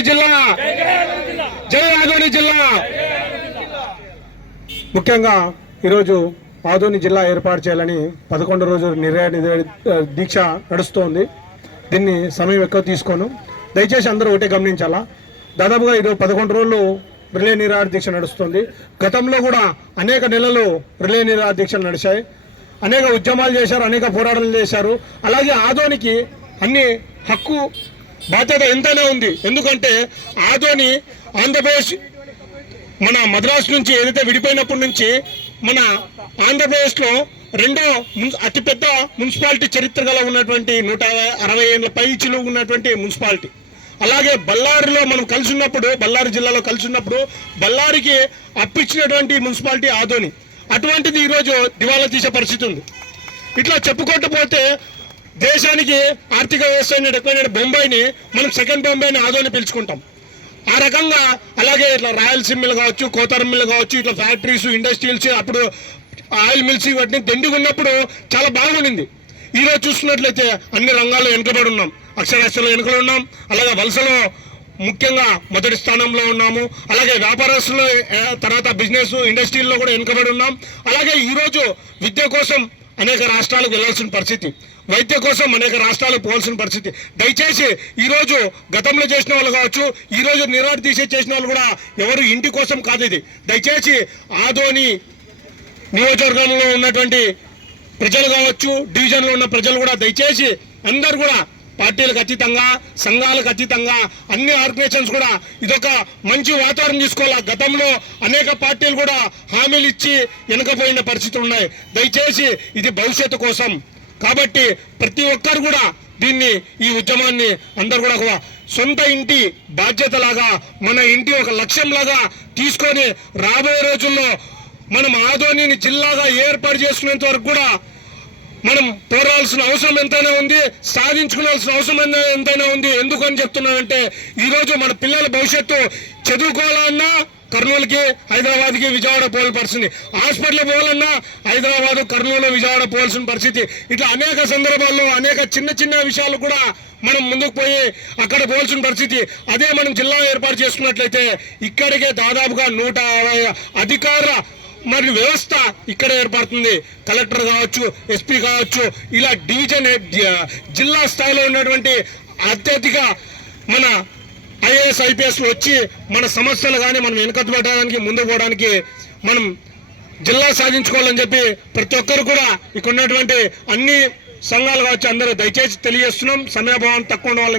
ఆదోని జిల్లా, జై ఆదోని జిల్లా. ముఖ్యంగా ఈరోజు ఆదోని జిల్లా ఏర్పాటు చేయాలని 11 రోజుల దీక్ష నడుస్తోంది. దీన్ని సమయం ఎక్కువ తీసుకోను, దయచేసి అందరూ ఒకటే గమనించాలా. దాదాపుగా ఇది 11 రోజులు రిలే నిరాహార దీక్ష నడుస్తుంది. గతంలో కూడా అనేక నెలలు రిలే నిరాహార దీక్షలు నడిచాయి. అనేక ఉద్యమాలు చేశారు, అనేక పోరాటాలు చేశారు. అలాగే ఆదోనికి అన్ని హక్కు బాధ్యత ఎంతైనా ఉంది. ఎందుకంటే ఆదోని ఆంధ్రప్రదేశ్ మన మద్రాసు నుంచి ఏదైతే విడిపోయినప్పటి నుంచి మన ఆంధ్రప్రదేశ్లో రెండో అతిపెద్ద మున్సిపాలిటీ చరిత్ర గల ఉన్నటువంటి 160 ఏళ్ళ పైచిలో ఉన్నటువంటి మున్సిపాలిటీ. అలాగే బళ్ళారిలో మనం కలిసి ఉన్నప్పుడు, బళ్ళారి జిల్లాలో కలిసి ఉన్నప్పుడు బళ్ళారికి అప్పిచ్చినటువంటి మున్సిపాలిటీ ఆదోని. అటువంటిది ఈరోజు దివాలా తీసే పరిస్థితి ఉంది. ఇట్లా చెప్పుకుంటూ పోతే దేశానికి ఆర్థిక వ్యవస్థ ఎక్కువైన బొంబాయిని మనం సెకండ్ బొంబాయిని ఆదోని పిలుచుకుంటాం. ఆ రకంగా అలాగే ఇట్లా రాయలసీమలు కావచ్చు, కోతరంమిల్లు కావచ్చు, ఇట్లా ఫ్యాక్టరీస్, ఇండస్ట్రియల్స్, అప్పుడు ఆయిల్ మిల్స్ ఇవన్నీ దండిగా ఉన్నప్పుడు చాలా బాగుండింది. ఈరోజు చూస్తున్నట్లయితే అన్ని రంగాల్లో వెనుకబడి ఉన్నాం. అక్షరాస్యలో వెనుకబడి ఉన్నాం. అలాగే వలసలో ముఖ్యంగా మొదటి స్థానంలో ఉన్నాము. అలాగే వ్యాపారస్తులు, తర్వాత బిజినెస్ ఇండస్ట్రీల్లో కూడా వెనుకబడి ఉన్నాం. అలాగే ఈరోజు విద్య కోసం అనేక రాష్ట్రాలకు వెళ్లాల్సిన పరిస్థితి, వైద్య కోసం అనేక రాష్ట్రాలకు పోవాల్సిన పరిస్థితి. దయచేసి ఈరోజు గతంలో చేసిన వాళ్ళు కావచ్చు, ఈరోజు నిరాహార దీక్ష చేసిన వాళ్ళు కూడా ఎవరు ఇంటి కోసం కాదు. ఇది దయచేసి ఆదోని నియోజకవర్గంలో ఉన్నటువంటి ప్రజలు కావచ్చు, డివిజన్లో ఉన్న ప్రజలు కూడా దయచేసి అందరు కూడా పార్టీలకు అతీతంగా, సంఘాలకు అతీతంగా అన్ని ఆర్గనైజేషన్స్ కూడా ఇదొక మంచి వాతావరణం తీసుకోవాలా. గతంలో అనేక పార్టీలు కూడా హామీలు ఇచ్చి వెనుకపోయిన పరిస్థితులు ఉన్నాయి. దయచేసి ఇది భవిష్యత్తు కోసం కాబట్టి ప్రతి ఒక్కరు కూడా దీన్ని, ఈ ఉద్యమాన్ని అందరు కూడా ఒక సొంత ఇంటి బాధ్యతలాగా, మన ఇంటి ఒక లక్ష్యంలాగా తీసుకొని రాబోయే రోజుల్లో మనం ఆదోనిని జిల్లాగా ఏర్పాటు చేసుకునేంత వరకు కూడా మనం పోరాడాల్సిన అవసరం ఎంతైనా ఉంది, సాధించుకోవాల్సిన అవసరం ఎంతైనా ఉంది. ఎందుకని చెప్తున్నానంటే ఈరోజు మన పిల్లల భవిష్యత్తు చదువుకోవాలన్నా కర్నూలుకి, హైదరాబాద్కి, విజయవాడ పోవాల్సిన పరిస్థితి, హాస్పిటల్ పోవాలన్నా హైదరాబాద్, కర్నూలు, విజయవాడ పోవాల్సిన పరిస్థితి. ఇట్లా అనేక సందర్భాల్లో అనేక చిన్న చిన్న విషయాలు కూడా మనం ముందుకు పోయి అక్కడ పోవాల్సిన పరిస్థితి. అదే మనం జిల్లా ఏర్పాటు చేసుకున్నట్లయితే ఇక్కడికే దాదాపుగా 150 అధికార మరి వ్యవస్థ ఇక్కడ ఏర్పడుతుంది. కలెక్టర్ కావచ్చు, ఎస్పీ కావచ్చు, ఇలా డివిజన్ జిల్లా స్థాయిలో ఉన్నటువంటి అత్యధిక మన ఐఏఎస్, ఐపీఎస్లు వచ్చి మన సమస్యలు కానీ మనం వెనుకబడడానికి, ముందుకు పోవడానికి మనం జిల్లా సాధించుకోవాలని చెప్పి ప్రతి ఒక్కరు కూడా ఇక్కడ ఉన్నటువంటి అన్ని సంఘాలు కావచ్చు అందరూ దయచేసి తెలియజేస్తున్నాం. సమయాభావం తక్కువ ఉండడం వల్ల